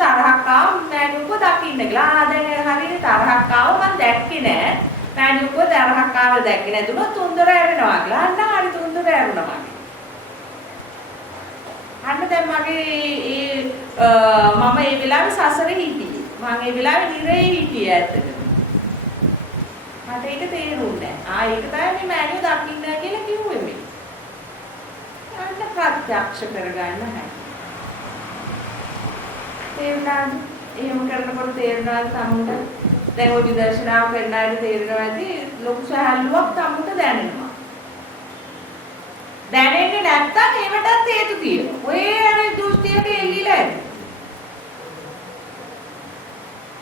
තරහක් ආව මෑණියෝ දකින්න කියලා. දැන් හරියට තරහක් ආව මම දැක්කේ නෑ. මෑණියෝ තරහක් ආව දැක්කේ නැතුණොත් තුන්දර ඇරෙනවා කියලා. අන්න හරි තුන්දර ඇරුණා මගේ. අන්න දැන් මගේ මම ඒ වෙලාවේ සසරේ හිටියේ. මම ඒ වෙලාවේ නිරේ හිටියේ ඇත්තටම. මට ඒක තේරුන්නේ නැහැ. ඒක තමයි මේ මෑණියෝ දකින්න කියලා කිව්වේ මේ. අන්න ප්‍රත්‍යක්ෂ කරගන්න හැටි. තේරුණාද? එහෙම කරනකොට තේරුණාද තමුන්ට? දැන් ඔය විදර්ශනාව කරන අයට තේරෙනවා ඇති ලොකු සහැල්ලුවක් තමුන්ට දැනෙනවා. දැනෙන්නේ නැත්තම් ඒවටත් හේතු තියෙනවා. ඔය අර දෘෂ්ටියට එල්ලිලා ඇති.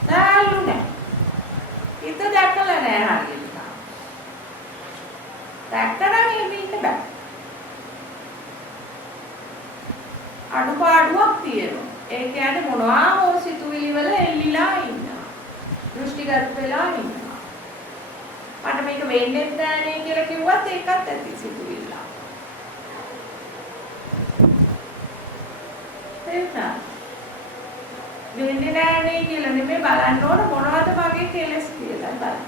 සහැල්ලු නෑ. හිත දැකලා නෑ හරියට. දැක්කම එහෙම ඉන්න බෑ. අඩුපාඩුවක් තියෙනවා. ඒ කියන්නේ මොනවා හෝ සිතුවිලි වල එල්ලිලා ඉන්නවා. දෘෂ්ටිගත වෙලා ඉන්නවා. මට මේක වෙන්නේ නැහැනේ කියලා කිව්වත් ඒකත් ඇති සිතුවිල්ල. තේරුණා? වෙන්නේ නැහැනේ කියලා නෙමෙයි බලන්න ඕන මොනවද මගේ කෙලස් කියලා බලන්න.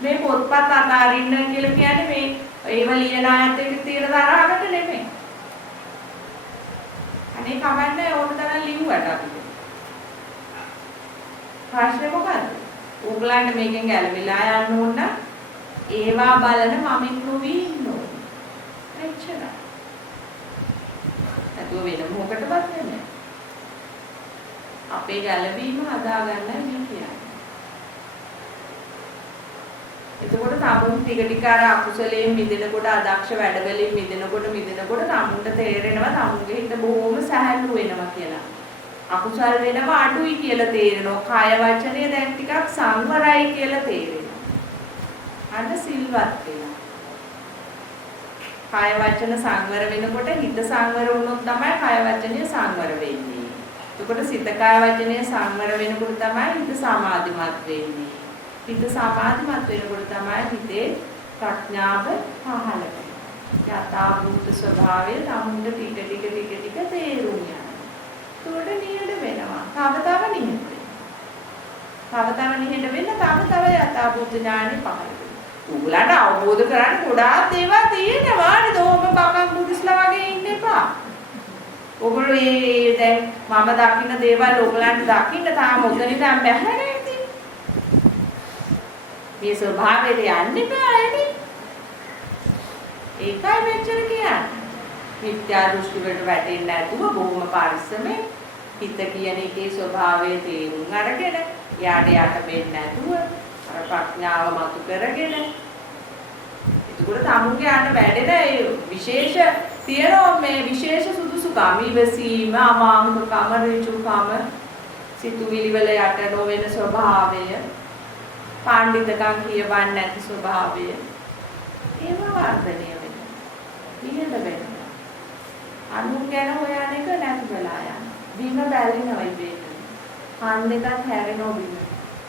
මේ පොත්පත් අතාරින්න කියලා කියන්නේ මේ ඒව ලියන අයත් එක්ක තියෙන තරහකට නෙමෙයි. අනේ කමන්නේ ඕන තරම් ලිව්වට අපි. ප්‍රශ්නේ මොකද්ද? ඕගලන්ට මේකෙන් ගැලවිලා යන්න ඕන නම් ඒවා බලන මමින් නොවි ඉන්න ඕන. එච්චරයි. අතෝ වෙන මොකටවත් නෙමෙයි. අපේ ගැලවීම හදාගන්න මේ කියන්නේ. එතකොට තමුන් ටික අර අකුසලයෙන් මිදෙනකොට අදක්ෂ වැඩවලින් මිදෙනකොට තමුන්ට තේරෙනවා තමුන්ගේ හිත බොහොම සැහැල්ලු වෙනවා කියලා. අකුසල් වෙනවා අඩුයි කියලා තේරෙනවා. කාය වචනය දැන් ටිකක් සංවරයි කියලා තේරෙනවා. අන්න සිල්වත් වෙනවා. කාය වචන සංවර වෙනකොට හිත සංවර වුණොත් තමයි කාය වචනය සංවර වෙන්නේ. එතකොට සිත කාය වචනය සංවර වෙනකොට තමයි හිත සමාධිමත් වෙන්නේ. හිත සමාධිමත් වෙනකොට තමයි හිතේ ප්‍රඥාව පහළ වෙන්නේ. යථාභූත ස්වභාවය තමුන්ට ටික තේරුම් යනවා. ඒකට නිහඬ වෙනවා. තව නිහඬ වෙන්න. තව යථාභූත ඥානෙ පහළ වෙනවා. උගලට අවබෝධ කරගන්න ගොඩාක් දේවල් තියෙනවා. නේද? බකම් බුදුස්ලා වගේ ඉන්න එපා. ඔගොල්ලෝ මේ දැන් මම දකින්න දේවල් ඔයගලන්ට දකින්න තාම උදේ දැන් බැහැ මේ ස්වභාවයට යන්න බෑනේ. ඒකයි මෙච්චර කියන්නේ. මිත්‍යා දෘෂ්ටි වලට වැටෙන්නේ නැතුව බොහොම පරිස්සමෙන් හිත කියන එකේ ස්වභාවය තේරුම් අරගෙන යාට වෙන්නේ නැතුව අර ප්‍රඥාව මතු කරගෙන ඒකට තමුන්ගේ යන්න වැඩෙන ඒ විශේෂ තියෙනවා මේ විශේෂ සුදුසුකම් ඉවසීම අමාංගකම ඍජුකම සිතුවිලි වල යට නොවන ස්වභාවය පාණ්ඩිතකම් කියවන්නේ නැති ස්වභාවය ඒව වර්ධනය වෙනවා. නිහඬ වෙනවා. අනුන් ගැන හොයන එක නැති වෙලා යනවා. බිම බැලිනවා ඉබේට. කන් දෙකත් හැරෙනවා බිම.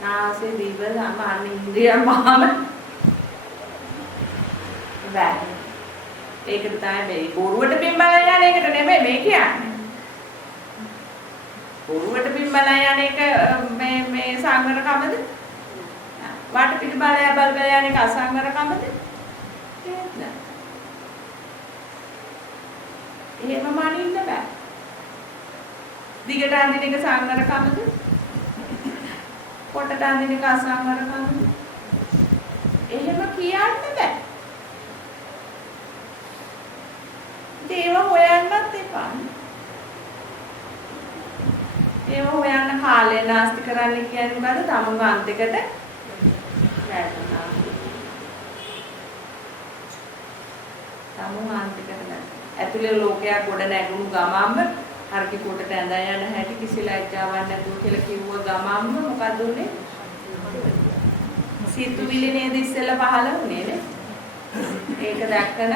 නාසය දිව සම ඉන්ද්‍රිය මහම බෑ. ඒකට තමයි මේ බොරුවට පින්බලන යන එකට නෙමෙයි මේ කියන්නේ. බොරුවට පින්බලන යන එක මේ සංවර කමද? වටපිට බලය බල යන එක අසංවර කමද? නෑ. එහෙම මනින්න බෑ. දිගට අඳින එක සංවර කමද? පොටට අඳින එක අසංවර කමද? එහෙම කියන්න බෑ. ඒව හොයන්නත් එපා. ඒව හොයන්න කාලය නාස්ති කරන්න කියන්නේ මොකද? තමුන් අන්තිකට වැටෙනවා. තමුන් අන්තිකට වැටෙනවා. ඇතුලේ ලෝකයක් ගොඩ නැගුණු ගමම්ම හරි කොටට ඇඳ යන හැටි කිසි ලැජ්ජාවක් නැතුව කියලා කිව්ව ගමම්ම මොකද උනේ? සිතුවිලි නේද ඉස්සෙල්ලා පහළ වුණේ නේ? ඒක දැක්කම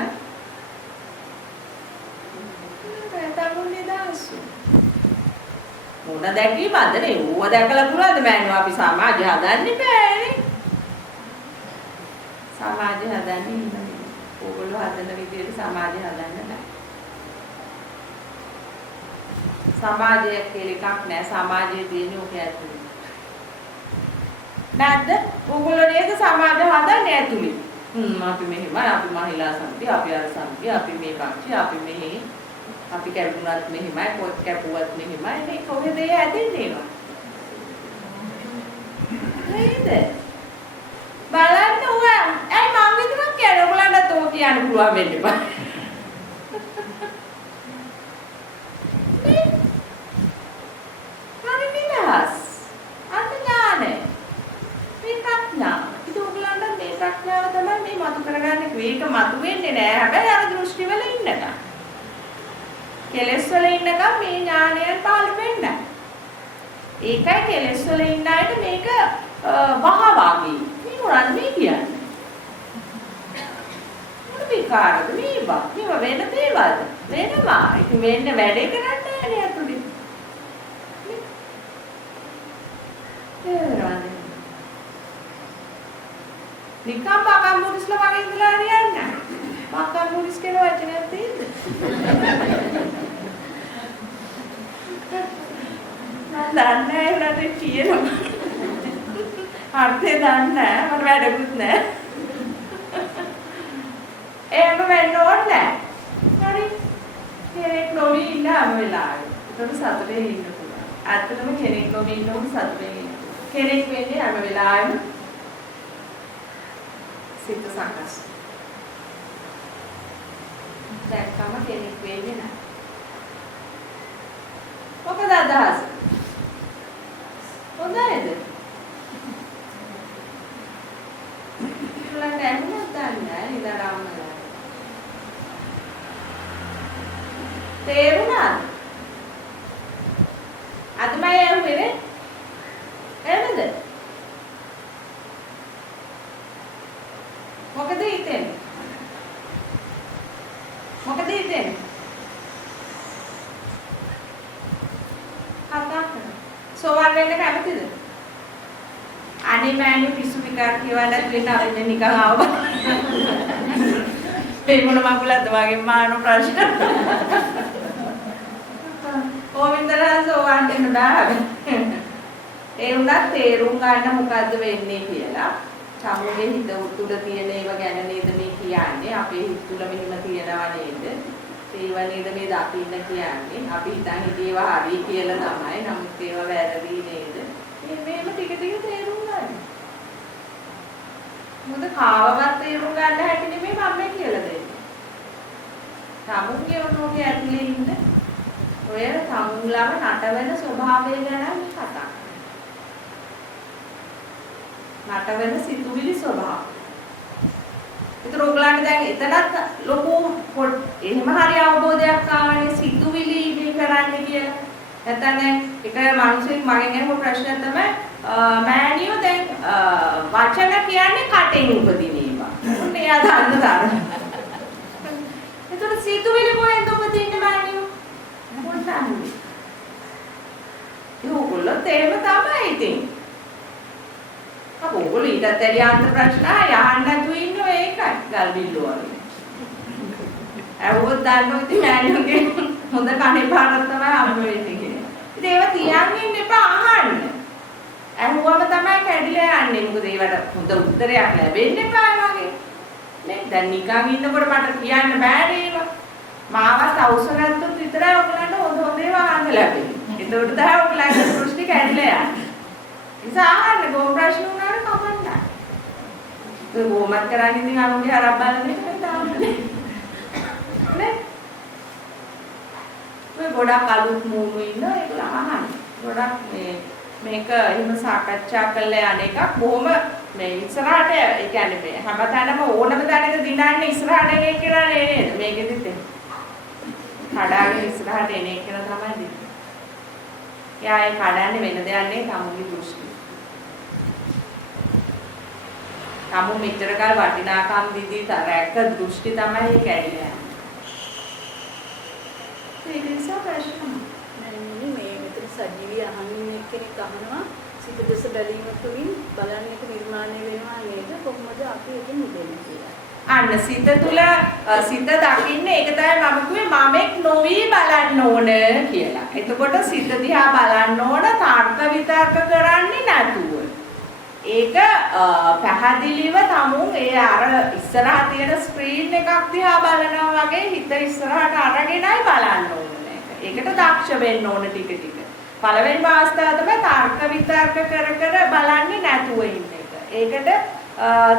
මොන දැකීමද නේ? ඌව දැකලා පුළුවන්ද මෑණියෝ අපි සමාජය හදන්නේ බෑනේ. සමාජය හදන්නේ ඉන්නේ. ඕගොල්ලෝ හදන විදිහට සමාජය හදන්න බෑ. සමාජය කියලා එකක් නෑ. සමාජයේ තියෙන ඔක ඇතුලේ. නැද්ද? ඕගොල්ලෝ නේද සමාජය හදන්නේ ඇතුලේ. අපි මෙහෙමයි, අපි මහිලා සමිතිය, අපි අර සමිතිය, අපි මේ පක්ෂය, අපි මෙහෙ අපි කැපුණත් මෙහෙමයි, පොත් කැපුවත් මෙහෙමයි. මේ කොහෙද ඒ ඇදෙන්නේ නෝ? නේද? බලන්න ඔය ඇයි මම විතරක් කියන්නේ ඔයගලන්ට තෝ කියන්න පුළුවන් වෙන්න බෑ. හරි නිදහස්. අන්න ඥානේ. මේ ප්‍රඥාව. ඒක ඔයගලන්ට මේ ප්‍රඥාව තමයි මේ මතු කරගන්නේ. මේක මතු වෙන්නේ නෑ. හැබැයි අර දෘෂ්ටි වල ඉන්නකම්. කෙලස් වල ඉන්නකම් මේ ඥානයන් පහළ වෙන්නේ නැහැ. ඒකයි කෙලස් වල ඉන්න අයට මේක වහවාගේ. මේ මොනවද මේ කියන්නේ? මොන විකාරද මේවා? මේවා වෙන දේවල්ද? වෙනවා. ඒක වෙන්න වැඩේ කරන්නේ නැහැ අතුලේ. නිකම් බකම් මුරිස්ලා වගේ ඉඳලා හරියන්නේ නැහැ. බකම් මුරිස් කියන වචනයක් තියෙද්ද? දන්නේ නැහැ කියනවා. අර්ථය දන්නේ නැහැ. මට වැඩකුත් නැහැ. එහෙම වෙන්න ඕනේ නැහැ. හරි. කෙනෙක් නොවි ඉන්න හැම වෙලාවෙම. ඒක සතුටේ ඉන්න පුළුවන්. ඇත්තටම කෙනෙක් නොවි ඉන්න උන් සතුටේ ඉන්න. කෙනෙක් වෙන්නේ හැම වෙලාවෙම සිත සකස්. දැක්කම කෙනෙක් වෙන්නේ නැහැ. මොකද අදහස? හොඳයිද? ඉතින් ඇහුණත් දන්නේ නැහැ ඉඳලාමලා. තේරුණාද? අදමයි ඇහුවේ නේ? එහෙමද? මොකද හිතෙන්නේ? මොකද හිතෙන්නේ? සෝවන් වෙන්න කැමතිද? අනේ මෑණි පිස්සු විකාර කියවලා දෙන්න අපිට නිකන් ආව. ඒ මොන මගුලක්ද වගේ මාන ප්‍රශ්න. කොවින්දලා සෝවන් දෙන්න බෑ. ඒ උනත් තේරුම් ගන්න මොකද්ද වෙන්නේ කියලා. සමුගේ හිත උතුල තියෙන ඒවා ගැන නේද මේ කියන්නේ. අපේ හිත තුල මෙහිම තියනවා නේද? ඒව නේද මේ දකින්න කියන්නේ. අපි හිතන් හිතේවා හරි කියලා තමයි. නමුත් ඒවා වැරදි නේද? මේම ටික ටික තේරුම් ගන්න. මොකද කාවවත් තේරුම් ගන්න හැටි නෙමෙයි මම මේ කියලා දෙන්නේ. තමුන්ගේ ඔනෝගේ ඇතුලේ ඉන්න ඔය තමුන්ලම නටවෙන ස්වභාවය ගැන මේ කතා කරන්නේ. නටවෙන සිතුවිලි ස්වභාවය. ඒතර ඔයගලන්ට දැන් එතනත් ලොකු එහෙම හරි අවබෝධයක් ආවනේ සිතුවිලි ඉදිරි කරන්න කියලා. නැත්නම් එක මිනිහෙක් මගෙන් අහපු ප්‍රශ්නය තමයි මෑණියෝ දැන් වචන කියන්නේ කටෙන් උපදින ඒවා. ඔන්න එයා දන්න තරම. ඒතර සිතුවිලි කොහෙන්ද උපදින්නේ මෑණියෝ? මොකක්ද? ඒගොල්ලෝ තේම තමයි ඉතින්. අප ඕගොල්ලෝ ඊටත් වැඩි අන්ත ප්‍රශ්න යහන්න නැතුව ඉන්නෝ ඒකයි ගල් බිල්ලෝ වගේ. අවුවත් දාන්නෝ ඉතින් මෑණියෝගේ හොඳ කණේ පාරක් තමයි හම්බ වෙන්නේ කියලා. ඉතින් ඒවා තියන් ඉන්න එපා අහන්න. අහුවම තමයි කැඩිලා යන්නේ. මොකද ඒවට හොඳ උත්තරයක් ලැබෙන්නේ නැහැ වගේ. නේ දැන් නිකන් ඉන්නකොට මට කියන්න බෑනේ ඒවා. මාවත් අවශ්‍ය නැත්තොත් විතරයි ඔයගලන්ට හොඳ ඒවා අහන්න ලැබෙන්නේ. ඒකට තමයි ඔයගලන්ට දෘෂ්ටි කැඩිලා යන්නේ. ඉතින් ආහන්න ගොම් ප්‍රශ්න උනාට කමන්න. ඒ ගොමත් කරන්නේ ඉතින් අනුන්ගේ හරක් බලන එකයි තාමනේ. නේ? ඔය ගොඩක් අලුත් මූණු ඉන්න ඒගොල්ලෝ අහන්න. ගොඩක් මේක එහෙම සාකච්ඡා කරලා යන එකක් බොහොම මේ ඉස්සරහට ඒ කියන්නේ මේ හැමතැනම ඕනම තැනක දිනන්නේ ඉස්සරහට එන එක කියලා නේද මේකෙදිත් කඩාගෙන ඉස්සරහට එන එක කියලා තමයි දින්නේ. එයා ඒ කඩන්නේ වෙන දෙයක් නෙවෙයි තමුගේ දෘෂ්ටි. තමු මෙච්චර කාල වටිනාකම් දීදී තරැක්ක දෘෂ්ටි තමයි ඒ කැඩිලා යන්නේ. ඒක නිසා ප්‍රශ්න නෑ මේ මෙතන සජීවී අහන්නේ කෙනෙක් අහනවා සිත දෙස බැලීම තුළින් බලන්න එක නිර්මාණය වෙනවා නේද කොහොමද අපි ඒක මුදෙන්නේ කියලා. අන්න සිත තුළ සිත දකින්නේ ඒක තමයි මම කිව්වේ මමෙක් නොවි බලන්න ඕන කියලා. එතකොට සිත දිහා බලන්න ඕන තර්ක විතර්ක කරන්නේ නැතුව. ඒක පැහැදිලිව තමුන් ඒ අර ඉස්සරහා තියෙන ස්ක්‍රීන් එකක් දිහා බලනවා වගේ හිත ඉස්සරහට අරගෙනයි බලන්න ඕනේ. ඒකට දක්ෂ වෙන්න ඕන ටික ටික. පළවෙනි අවස්ථාව තමයි තර්ක විතර්ක කර කර බලන්නේ නැතුව ඉන්න එක. ඒකට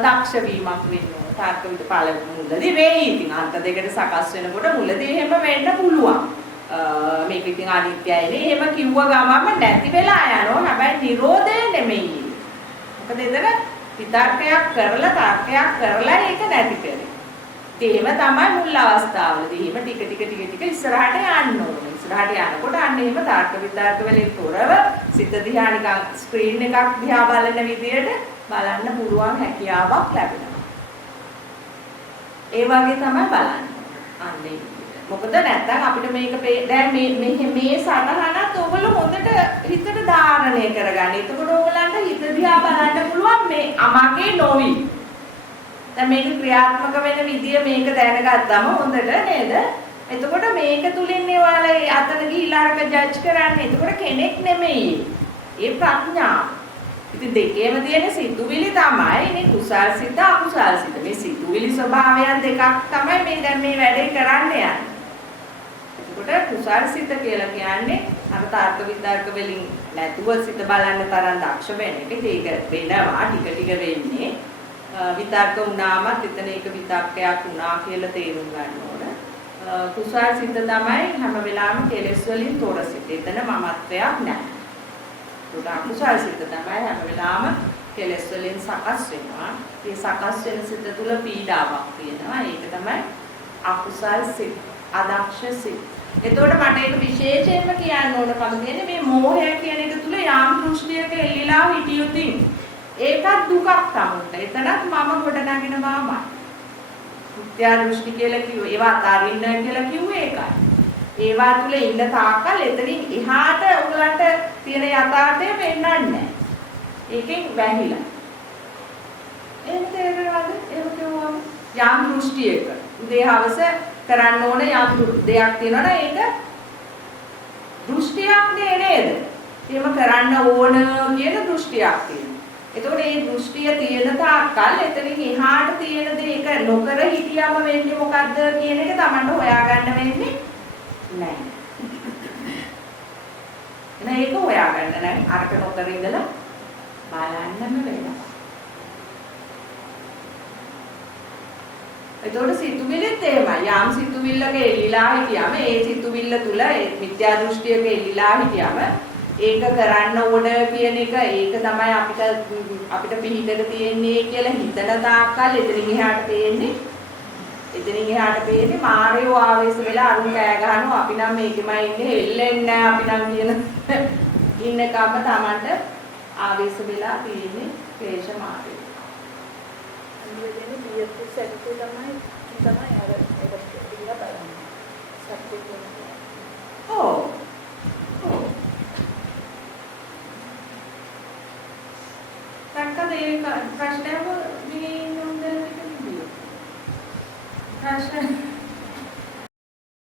දක්ෂ වීමක් වෙන්න ඕන. තර්ක විතර්ක මුලදී වෙයි. ඉතින් අන්ත දෙකට සකස් වෙනකොට මුලදී එහෙම වෙන්න පුළුවන්. මේක ඉතින් අනිත්‍යයිනේ. එහෙම කිව්ව ගමන්ම නැති වෙලා යනවා. හැබැයි නිරෝධය නෙමෙයි. මොකද එතන විතර්කයක් කරලා තර්කයක් කරලා ඒක නැති කරේ. එහෙම තමයි මුල් අවස්ථාවේදී. එහෙම ටික ටික ඉස්සරහට යන්න ඕනේ. ඉස්සරහට යනකොට අන්න එහෙම තර්ක විතර්ක වලින් තොරව සිත දිහා නිකන් ස්ක්‍රීන් එකක් දිහා බලන විදියට බලන්න පුළුවන් හැකියාවක් ලැබෙනවා. ඒ වගේ තමයි බලන්න. අන්නේ මොකද නැත්තම් අපිට මේක දැන් මේ සටහනත් ඔයගොල්ලෝ හොඳට හිතට ධාරණය කරගන්න. එතකොට ඔයගලන්ට හිත දිහා බලන්න පුළුවන් මේ අමගේ නොවි. දැන් මේක ක්‍රියාත්මක වෙන විදිය මේක දැනගත්තම හොඳට නේද? එතකොට මේක තුලින් ඔයාලා අතන ගිහිලා අරක ජජ් කරන්නේ. එතකොට කෙනෙක් නෙමෙයි. ඒ ප්‍රඥාව. ඉතින් දෙකේම තියෙන සිතුවිලි තමයි මේ කුසල් සිත අකුසල් සිත. මේ සිතුවිලි ස්වභාවයන් දෙකක් තමයි මේ දැන් මේ වැඩේ කරන්න යන්නේ. එතකොට කුසල් සිත කියලා කියන්නේ අර තර්ක විතර්ක වලින් නැතුව සිත බලන්න තරම් දක්ෂ වෙන එක. ඒක වෙනවා ටික වෙන්නේ. විතර්ක වුණාමත් එතන ඒක විතර්කයක් වුණා කියලා තේරුම් ගන්න ඕන. කුසල් සිත තමයි හැම වෙලාවෙම කෙලෙස් වලින් තොර සිත. එතන මමත්වයක් නැහැ. ඒක අකුසල් සිත තමයි හැම වෙලාවෙම කෙලෙස් වලින් සකස් වෙනවා. මේ සකස් වෙන සිත තුල පීඩාවක් තියෙනවා. ඒක තමයි අකුසල් සිත. අදක්ෂ සිත. එතකොට මට ඒක විශේෂයෙන්ම කියන්න ඕනකම තියෙන්නේ මේ මෝහය කියන එක තුල යාම් දෘෂ්ටියක එල්ලිලා හිටියොතින් ඒකත් දුකක් තමයි. එතනත් මම ගොඩනගෙනවාමයි. මිත්‍යා දෘෂ්ටි කියලා කිව්වේ ඒවා අතාරින්න කියලා කිව්වේ ඒකයි. ඒවා තුල ඉන්න තාක්කල් එතනින් එහාට උගලන්ට තියෙන යථාර්ථය පෙන්වන්නේ නැහැ. ඒකෙන් වැහිලා. එහෙම තේරෙනවද? එහෙම කිව්වම යාම් දෘෂ්ටියක උදේ හවස කරන්න ඕන යම් දෙයක් තියෙනවා ඒක දෘෂ්ටියක් නේද? එහෙම කරන්න ඕන කියන දෘෂ්ටියක් තියෙනවා. එතකොට මේ දෘෂ්ටිය තියෙන තාක්කල් එතනින් එහාට තියෙන දේක නොකර හිටියම වෙන්නේ මොකද්ද කියන එක Tamanට හොයාගන්න වෙන්නේ නැහැ. එහෙනම් ඒක හොයාගන්න නම් අරක නොකර ඉඳලා බලන්නම වෙනවා. එතකොට සිතුවිලිත් එහෙමයි. යම් සිතුවිල්ලක එල්ලිලා හිටියම ඒ සිතුවිල්ල තුල මිත්‍යා දෘෂ්ටියක එල්ලිලා හිටියම ඒක කරන්න ඕන කියන එක ඒක තමයි අපිට පිළිදෙක තියෙන්නේ කියලා හිතන තාක්කල් එතනින් එහාට පේන්නේ මායෝ ආවේශ වෙලා අරුන් කෑ ගහනවා අපි නම් මේකෙමයි ඉන්නේ හෙල්ලෙන්නේ නැහැ අපි නම් කියන ඉන්නකම Tamanට ආවේශ වෙලා තියෙන්නේ ක්ලේශ මාර්ගය. අනිවාර්යයෙන්ම පියතු සැකතු තමයි අර ඒක පිළිලා බලන්නේ. සත්‍ය කියන්නේ. ඔව්. දැක්කද ඒක ප්‍රශ්නයක් මේ නෝන්දලට කිව්වේ. ප්‍රශ්න